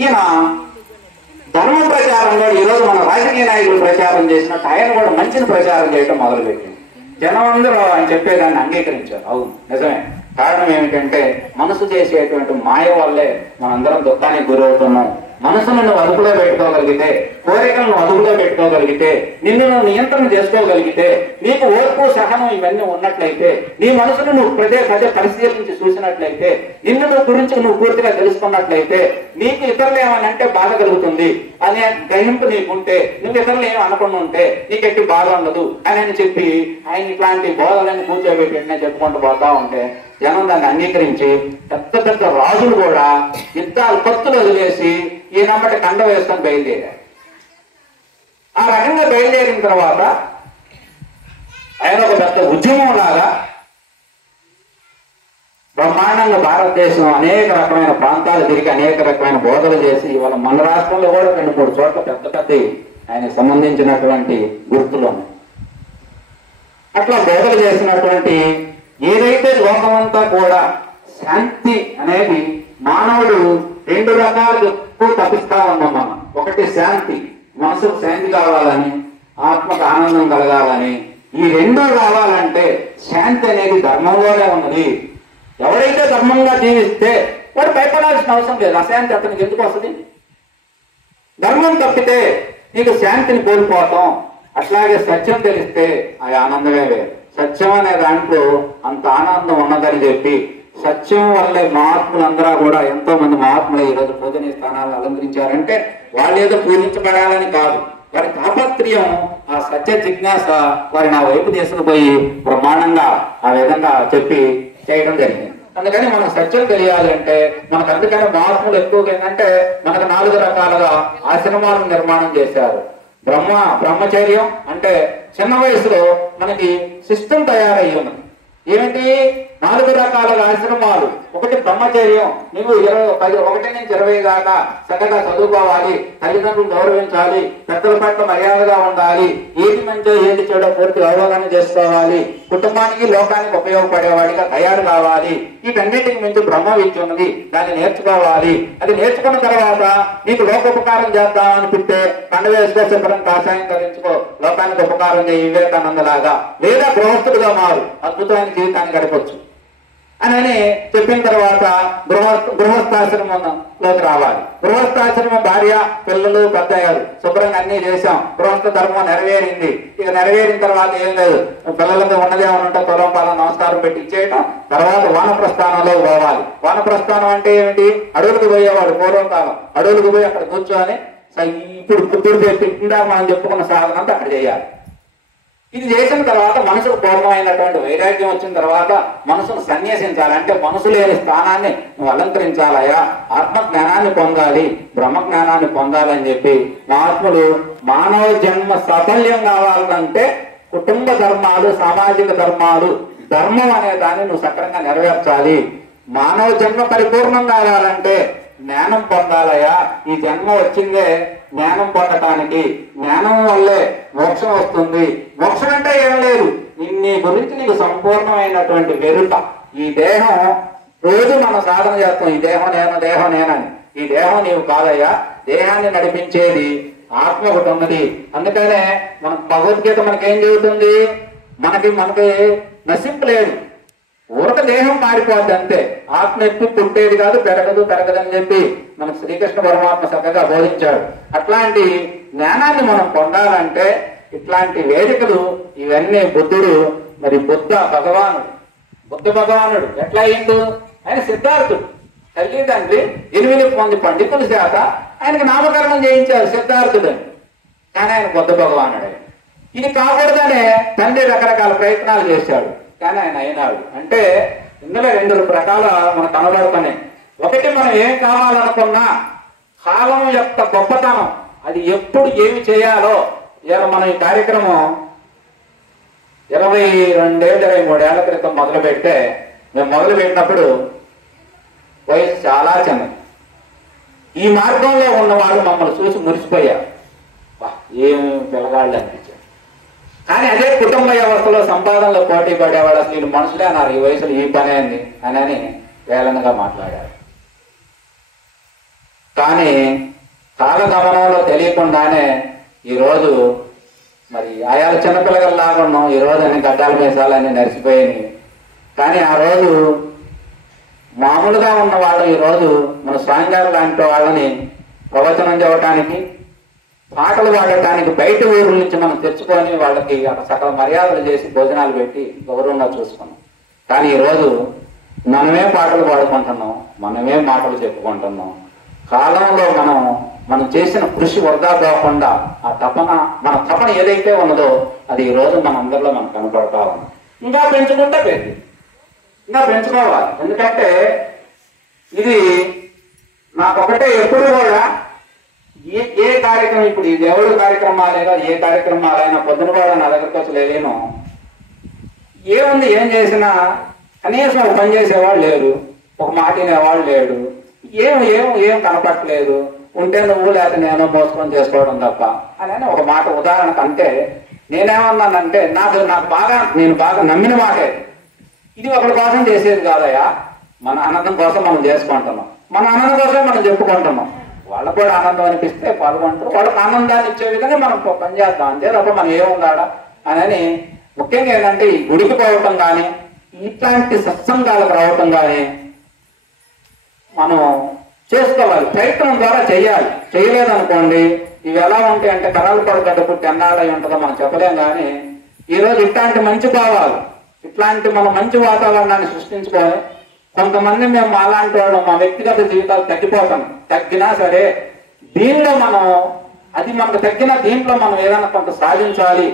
ఈయన ధర్మ ప్రచారంలో ఈరోజు మన రాజకీయ నాయకులు ప్రచారం చేసినట్టు ఆయన కూడా మంచిని ప్రచారం చేయడం మొదలుపెట్టింది. జనం అందరూ ఆయన చెప్పేదాన్ని అంగీకరించారు. అవును, నిజమే. కారణం ఏమిటంటే మనసు చేసేటువంటి మాయ వల్లే మనందరం దుఃఖానికి గురవుతున్నాం. మనసును నువ్వు అదుపులో పెట్టుకోగలిగితే, కోరికలను అదుపులో పెట్టుకోగలిగితే, నిన్ను నువ్వు నియంత్రణ చేసుకోగలిగితే, నీకు ఓర్పు సహనం ఇవన్నీ ఉన్నట్లయితే, నీ మనసును నువ్వు పదే పరిశీలించి చూసినట్లయితే, నిన్ను నువ్వు గురించి నువ్వు పూర్తిగా తెలుసుకున్నట్లయితే, నీకు ఇతరులు ఏమనంటే బాధ కలుగుతుంది అనే గ్రహింపు నీకుంటే, నువ్వు ఇతరులు ఏమి అనకుండా ఉంటే నీకు ఎట్టి బాధ ఉండదు అని చెప్పి ఆయన ఇట్లాంటి బోధలని కూర్చోబెట్టి చెప్పుకుంటూ పోతా ఉంటే జనం దాన్ని అంగీకరించి పెద్ద పెద్ద రాజులు కూడా యుద్ధాలు కత్తులు వదిలేసి ఈయనమ్మటి కండ వేసుకొని బయలుదేరారు. ఆ రకంగా బయలుదేరిన తర్వాత ఆయన ఒక పెద్ద ఉద్యమం లాగా బ్రహ్మాండంగా భారతదేశం అనేక రకమైన ప్రాంతాలు తిరిగి అనేక రకమైన బోధలు చేసి ఇవాళ మన రాష్ట్రంలో కూడా 2-3 చోట్ల పెద్ద పెద్ద ఆయనకు సంబంధించినటువంటి గుర్తులు ఉన్నాయి. అట్లా బోధలు చేసినటువంటి ఏదైతే లోకమంతా కూడా శాంతి అనేది మానవుడు 2 రకాలకు తప్పిస్తా ఉన్నాం మనం. ఒకటి శాంతి, మనసుకు శాంతి కావాలని, ఆత్మకు ఆనందం కలగాలని. ఈ 2 కావాలంటే శాంతి అనేది ధర్మంలోనే ఉన్నది. ఎవరైతే ధర్మంగా జీవిస్తే వాడు భయపడాల్సిన అవసరం లేదు. అశాంతి అతనికి ఎందుకు వస్తుంది? ధర్మం తప్పితే నీకు శాంతిని కోల్పోతాం. అట్లాగే సత్యం తెలిస్తే ఆ ఆనందమే వేరు. సత్యం అనే దాంట్లో అంత ఆనందం ఉన్నదని చెప్పి సత్యం వల్లే మహాత్ములందరూ కూడా ఎంతో మంది మహాత్ములు ఈరోజు పూజనీయ స్థానాలను అలంకరించారంటే వాళ్ళు ఏదో పూజించబడాలని కాదు, వారి తాపత్రయం ఆ సత్య జిజ్ఞాస వారిని ఆ వైపు తీసుకుపోయి బ్రహ్మాండంగా ఆ విధంగా చెప్పి చేయడం జరిగింది. అందుకని మనకు సత్యం తెలియాలంటే మనకు అందుకని మహాత్ములు ఎక్కువగా ఏంటంటే మనకు 4 రకాలుగా ఆశ్రమాలను నిర్మాణం చేశారు. బ్రహ్మచర్యం అంటే చిన్న వయసులో మనకి సిస్టమ్ తయారయ్యి ఉన్నది. ఏమిటి? 4 రకాల ఆశ్రమాలు. ఒకటి బ్రహ్మచర్యం, నువ్వు 1 నుంచి 20 దాకా చక్కగా చదువుకోవాలి, తల్లిదండ్రులు గౌరవించాలి, పెద్దల పట్ల మర్యాదగా ఉండాలి, ఏది మంచో ఏది చెడో పూర్తిగా అవగాహన చేసుకోవాలి, కుటుంబానికి లోకానికి ఉపయోగపడేవాడిగా తయారు కావాలి. వీటన్నిటికి మించి బ్రహ్మ విద్య ఉన్నది, దాన్ని నేర్చుకోవాలి. అది నేర్చుకున్న తర్వాత నీకు లోకోపకారం చేద్దామనిపిస్తే కండ వేసుకో, శుభ్రం కాషాయం ధరించుకో, లోకానికి ఉపకారం చేయి వివేకానందలాగా, లేదా గృహస్థుడిగా మారు, అద్భుతమైన జీవితాన్ని గడపచ్చు అని చెప్పిన తర్వాత గృహస్థాశ్రమంలోకి రావాలి. గృహస్థాశ్రమం భార్య పిల్లలు పెద్దయ్యారు, శుభ్రంగా అన్ని చేశాం, గృహస్థ ధర్మం నెరవేరింది. ఇక నెరవేరిన తర్వాత ఏం లేదు, పిల్లలతో ఉన్నదేమనుంటే తులం పాలన నమస్కారం పెట్టి ఇచ్చేయటం. తర్వాత వానప్రస్థానంలో పోవాలి. వానప్రస్థానం అంటే ఏమిటి? అడవులకు పోయేవాడు పూర్వకాలం. అడవులకు పోయి అక్కడ కూర్చొని ఇప్పుడు బుద్ధుడు పెట్టిందా మనం చెప్పుకున్న సాధన అంతా అక్కడ చేయాలి. ఇది చేసిన తర్వాత మనసుకు పూర్ణమైనటువంటి వైరాగ్యం వచ్చిన తర్వాత మనసును సన్యాసించాలి. అంటే మనసు లేని స్థానాన్ని నువ్వు అలంకరించాలయా, ఆత్మజ్ఞానాన్ని పొందాలి, బ్రహ్మజ్ఞానాన్ని పొందాలని చెప్పి మహాత్ములు మానవ జన్మ సాఫల్యం కావాలంటే కుటుంబ ధర్మాలు, సామాజిక ధర్మాలు, ధర్మం అనే దాన్ని నువ్వు సక్రంగా నెరవేర్చాలి. మానవ జన్మ పరిపూర్ణం కావాలంటే జ్ఞానం పొందాలయా. ఈ జన్మ వచ్చిందే జ్ఞానం పొందటానికి, జ్ఞానం వల్లే మోక్షం వస్తుంది. మోక్షం అంటే ఏం లేదు, నీ గురించి నీకు సంపూర్ణమైనటువంటి వెరుక. ఈ దేహం రోజు మనం సాధన చేస్తాం, ఈ దేహం నేను, దేహం నేనని. ఈ దేహం నీవు కాదయ్యా, దేహాన్ని నడిపించేది ఆత్మ ఒకటి ఉన్నది. అందుకనే మన భగవద్గీత మనకేం చెబుతుంది? మనకి నశింపు లేదు, ఊరక దేహం మారిపోద్ది అంతే. ఆత్మ ఎప్పుడు పుట్టేది కాదు, పెరగదని చెప్పి మనకు శ్రీకృష్ణ పరమాత్మ చక్కగా బోధించాడు. అట్లాంటి జ్ఞానాన్ని మనం పొందాలంటే ఇట్లాంటి వేదికలు ఇవన్నీ బుద్ధుడు, మరి బుద్ధ భగవానుడు ఎట్లా అయిండు? ఆయన సిద్ధార్థుడు. తల్లి తండ్రి 8 మంది పండితుల చేత ఆయనకి నామకరణం చేయించారు సిద్ధార్థుడు అని. కానీ ఆయన బుద్ధ భగవానుడు. ఇది కాకూడదనే తండ్రి రకరకాల ప్రయత్నాలు చేశాడు, కానీ ఆయన అయినాడు. అంటే ఇందులో 2 రకాల మన కనబడుతున్నాయి. ఒకటి, మనం ఏం కావాలనుకున్నా కాలం యొక్క గొప్పతనం, అది ఎప్పుడు ఏమి చేయాలో. ఇలా మనం ఈ కార్యక్రమం 22-23 ఏళ్ల క్రితం మొదలు పెడితే, మేము మొదలు పెట్టినప్పుడు వయసు చాలా చిన్నది. ఈ మార్గంలో ఉన్నవాళ్ళు మమ్మల్ని చూసి మురిసిపోయారు, ఏం పిల్లగాళ్ళు అనిపించారు. కానీ అదే కుటుంబ వ్యవస్థలో సంపాదనలో పోటీ పడేవాడు, అసలు వీళ్ళు మనుషులే అన్నారు, ఈ వయసులో ఈ పని అని వేలనగా మాట్లాడారు. కానీ కాలగమనంలో తెలియకుండానే ఈరోజు మరి ఆయాల చిన్నపిల్లగల్లాగా ఉన్నాం. ఈరోజు అన్ని గడ్డాల మీసాలన్నీ నరిసిపోయినాయి. కానీ ఆ రోజు మామూలుగా ఉన్న వాళ్ళు ఈరోజు మన స్వామిగారు లాంటి వాళ్ళని ప్రవచనం చెప్పడానికి, పాటలు పాడటానికి బయట ఊరు నుంచి మనం తెచ్చుకొని వాళ్ళకి సకల మర్యాదలు చేసి భోజనాలు పెట్టి గౌరవంగా చూసుకున్నాం. కానీ ఈరోజు మనమే పాటలు పాడుకుంటున్నాం, మనమే మాటలు చెప్పుకుంటున్నాం. కాలంలో మనం చేసిన కృషి వృధా కాకుండా ఆ తపన, మన తపన ఏదైతే ఉన్నదో అది ఈరోజు మన అందరిలో మనకు కనపడతా ఉంది. ఇంకా పెంచుకుంటే పెరిగి ఇంకా పెంచుకోవాలి. ఎందుకంటే ఇది నాకొకటే ఎప్పుడు కూడా ఏ కార్యక్రమం, ఇప్పుడు ఈ దేవుడి కార్యక్రమాలేగా ఏ కార్యక్రమాలైనా పొద్దున కూడా నా దగ్గరకు వచ్చి లేను. ఏముంది, ఏం చేసినా కనీసం ఒక పని చేసేవాళ్ళు లేరు, ఒక మాట వినేవాళ్ళు లేడు, ఏం కనపట్లేదు. ఉంటే నువ్వు లేకపోతే నేను మోసుకొని చేసుకోవడం తప్ప అని ఒక మాట ఉదాహరణకు అంటే నేనేమన్నానంటే నేను బాగా నమ్మిన మాటే. ఇది ఒకరి కోసం చేసేది కాదయా, మన ఆనందం కోసం మనం చేసుకుంటున్నాం, మన ఆనందం కోసం మనం చెప్పుకుంటున్నాం. వాళ్ళకు కూడా ఆనందం అనిపిస్తే పాల్గొంటారు, వాళ్ళకి ఆనందాన్ని ఇచ్చే విధంగా మనం పని చేద్దాం. అంతే తప్ప మనం ఏముందాడా అని. ముఖ్యంగా ఏంటంటే ఈ గుడికి పోవటం కానీ, ఇట్లాంటి సత్సంగాలకు రావటం కానీ మనం చేసుకోవాలి, ప్రయత్నం ద్వారా చేయాలి. చేయలేదనుకోండి ఇవి ఎలా ఉంటాయి అంటే కరాలు పడగడ్డ పుట్టి ఎన్నాళ్ళై ఉంటుందో మనం చెప్పలేం. కానీ ఈరోజు ఇట్లాంటి మంచి భావాలు, ఇట్లాంటి మనం మంచి వాతావరణాన్ని సృష్టించుకొని కొంతమంది మేము అలాంటి వాళ్ళు మా వ్యక్తిగత జీవితాలు తగ్గినా సరే దీనిలో మనం అది మనకు తగ్గిన దీంట్లో మనం ఏదైనా కొంత సాధించాలి